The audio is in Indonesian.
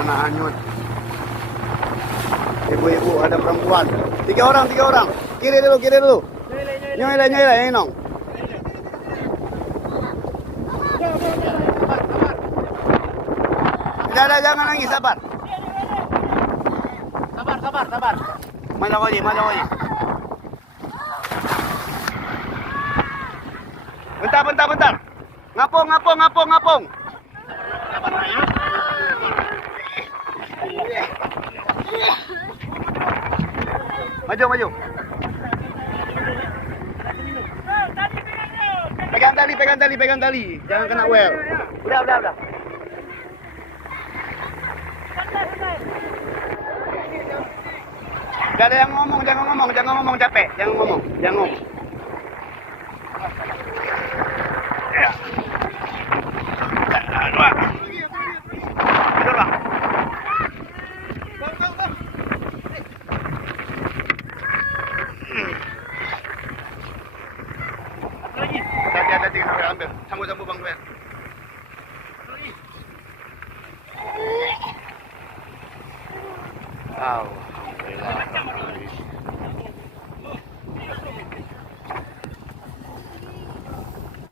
anak hanyut. Ibu-ibu, ada perempuan. Tiga orang. Kiri dulu. Nyoy, nong. Ada, jangan nangis, sabar. Sabar. Mana kau ni? Bentar. Ngapung. Maju. Pegang tali. Jangan kena well. Udah. Gak ada yang ngomong, jangan ngomong capek, jangan ngomong. Ya. Dua. Tidur lah. Hati-hati kena ambil. Sambung bang Gwen. Alhamdulillah.